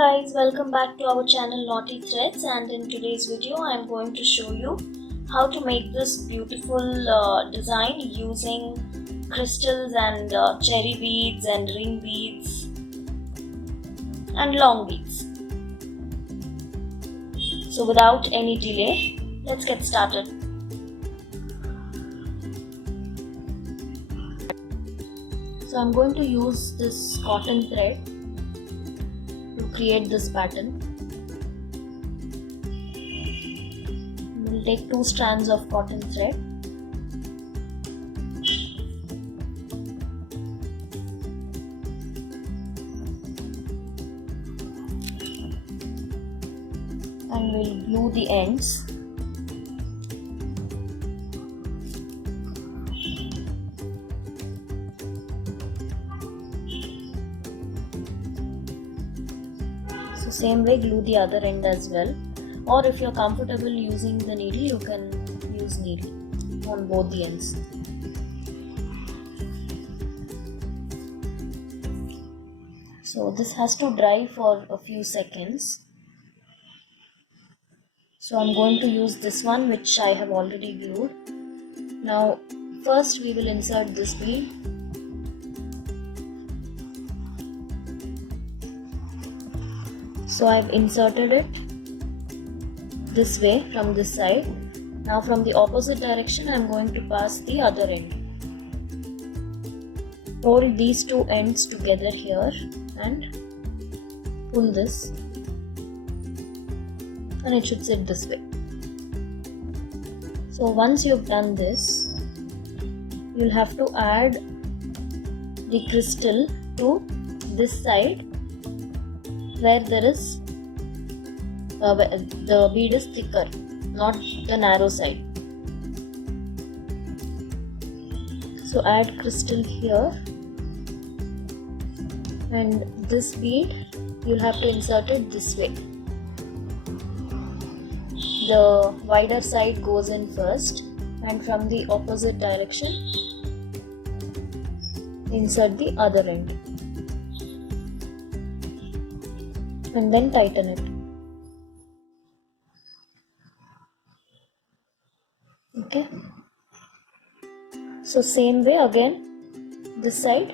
guys, welcome back to our channel Naughty Threads, and in today's video I am going to show you how to make this beautiful design using crystals and cherry beads and ring beads and long beads. So without any delay, let's get started. So I'm going to use this cotton thread to create this pattern. We'll take 2 strands of cotton thread and we'll glue the ends. So same way, glue the other end as well, or if you're comfortable using the needle, you can use needle on both the ends. So this has to dry for a few seconds. So I'm going to use this one which I have already glued. Now first we will insert this bead. So I've inserted it this way from this side. Now from the opposite direction I'm going to pass the other end. Hold these 2 ends together here and pull this, and it should sit this way. So once you've done this, you'll have to add the crystal to this side where there is the bead is thicker, not the narrow side. So add crystal here, and this bead you'll have to insert it this way. The wider side goes in first, and from the opposite direction insert the other end and then tighten it. Okay, so same way again, this side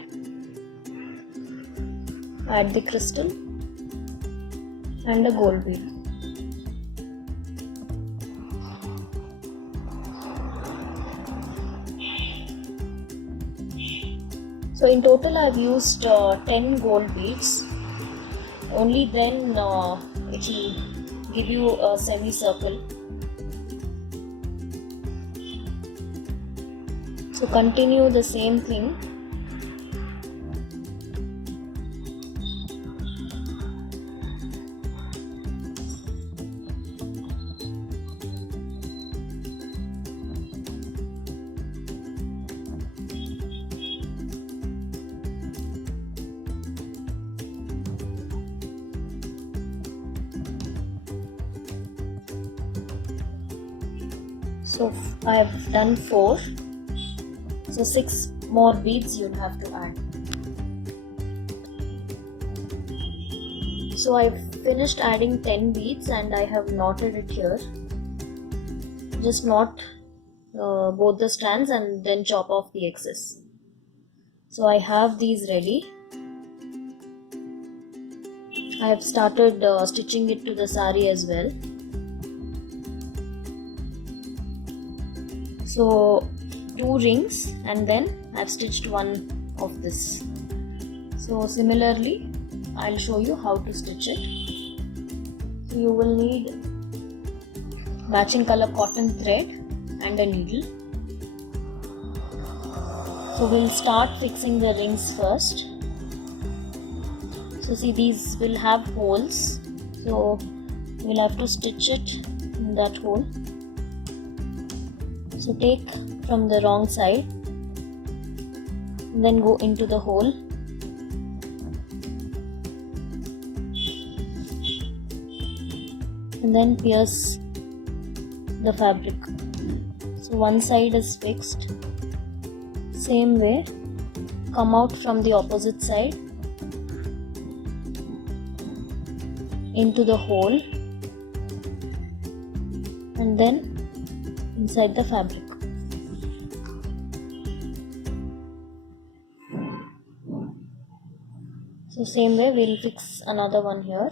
add the crystal and a gold bead. So in total I've used 10 gold beads. Only then it will give you a semicircle. So continue the same thing. So I have done 4. So 6 more beads you'll have to add. So I've finished adding 10 beads and I have knotted it here. Just knot both the strands and then chop off the excess. So I have these ready. I have started stitching it to the saree as well. So 2 rings and then I've stitched one of this. So similarly I'll show you how to stitch it. So you will need matching color cotton thread and a needle. So we'll start fixing the rings first. So see, these will have holes, so we'll have to stitch it in that hole. So take from the wrong side and then go into the hole. And then pierce the fabric. So one side is fixed. Same way, come out from the opposite side into the hole and then inside the fabric. So same way we'll fix another one here.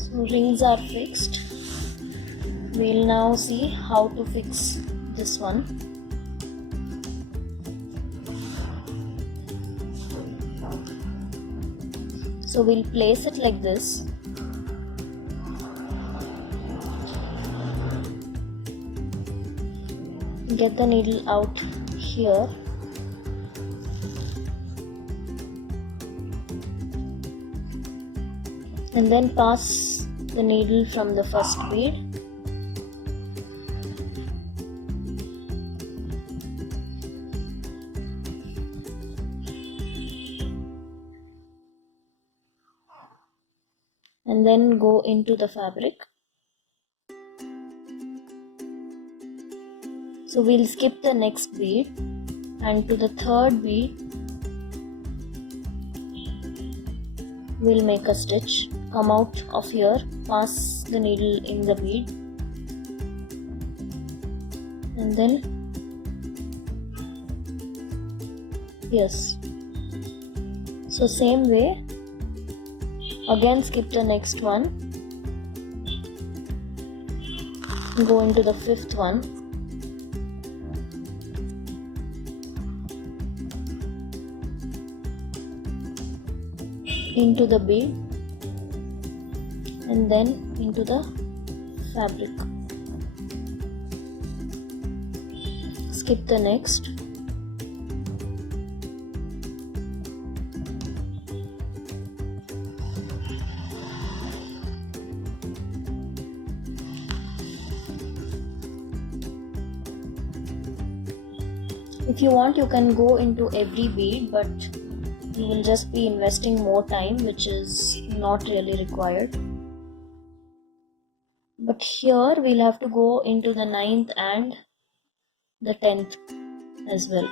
So rings are fixed. We'll now see how to fix this one. So we'll place it like this. Get the needle out here. And then pass the needle from the first bead and then go into the fabric. So we'll skip the next bead and to the third bead we'll make a stitch. Come out of here, pass the needle in the bead and then yes. So same way, again skip the next one, go into the fifth one, into the bead and then into the fabric. Skip the next. If you want, you can go into every bead, but you will just be investing more time, which is not really required. But here we'll have to go into the 9th and the 10th as well.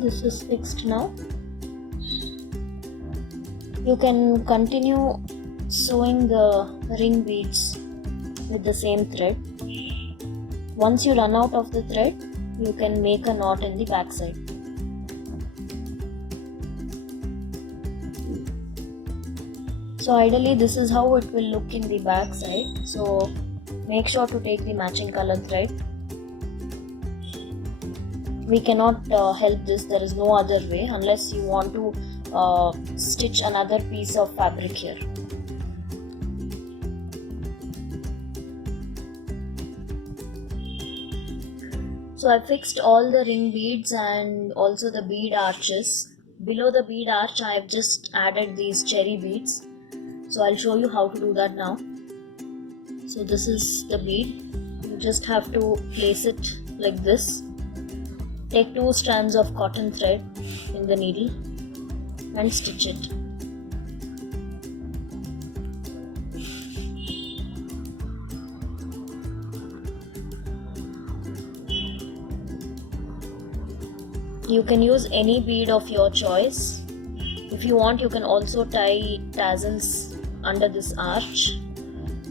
This is fixed now. You can continue sewing the ring beads with the same thread. Once you run out of the thread, you can make a knot in the back side. So ideally this is how it will look in the back side. So make sure to take the matching color thread. We cannot help this, there is no other way unless you want to stitch another piece of fabric here. So I fixed all the ring beads and also the bead arches. Below the bead arch I have just added these cherry beads. So I'll show you how to do that now. So this is the bead. You just have to place it like this. Take 2 strands of cotton thread in the needle and stitch it. You can use any bead of your choice. If you want, you can also tie tassels under this arch.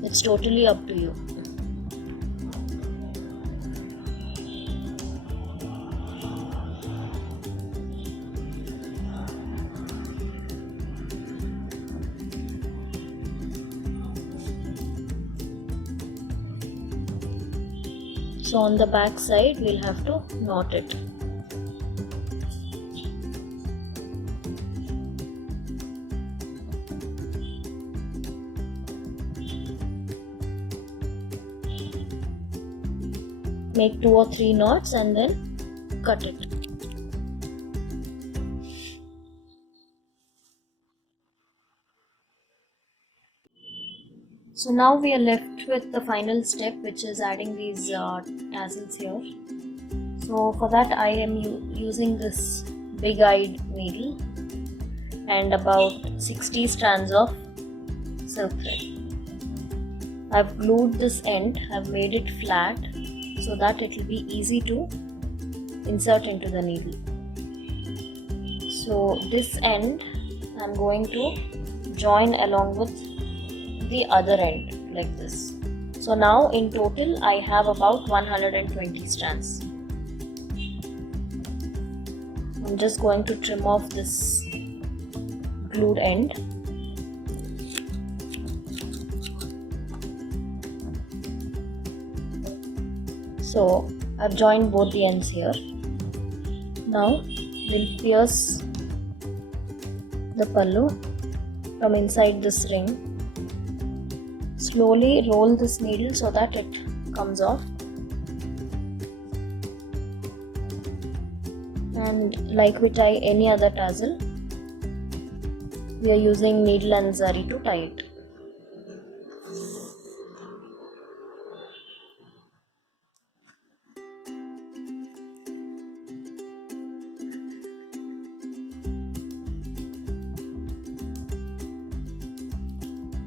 It's totally up to you. So on the back side we'll have to knot it. Make 2 or 3 knots and then cut it. So now we are left with the final step, which is adding these tassels here. So for that I am using this big-eyed needle and about 60 strands of silk thread. I've glued this end, I've made it flat so that it will be easy to insert into the needle. So this end I'm going to join along with the other end like this. So now in total I have about 120 strands. I'm just going to trim off this glued end. So I've joined both the ends here. Now we'll pierce the pallu from inside this ring. Slowly roll this needle so that it comes off, and like we tie any other tassel, we are using needle and zari to tie it.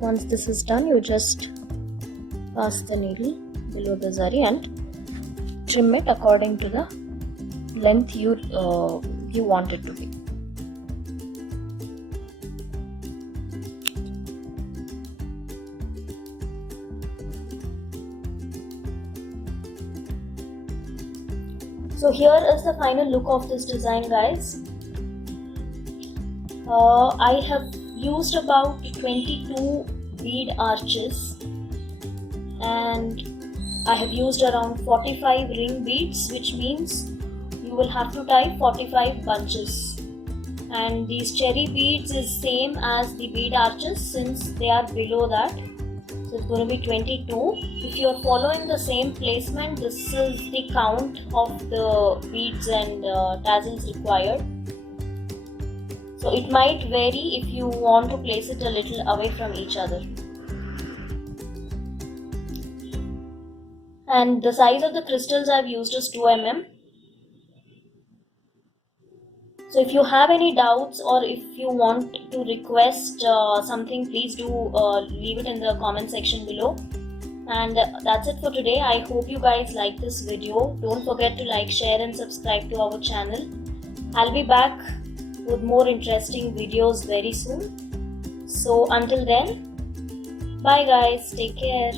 Once this is done, you just pass the needle below the zari and trim it according to the length you want it to be. So here is the final look of this design, guys. I have used about 22 bead arches and I have used around 45 ring beads, which means you will have to tie 45 bunches, and these cherry beads is same as the bead arches since they are below that, so it's going to be 22. If you are following the same placement, this is the count of the beads and tassels required. So it might vary if you want to place it a little away from each other. And the size of the crystals I've used is 2 mm. So if you have any doubts or if you want to request something, please do leave it in the comment section below. And that's it for today. I hope you guys like this video. Don't forget to like, share and subscribe to our channel. I'll be back with more interesting videos very soon. So until then, bye guys, take care.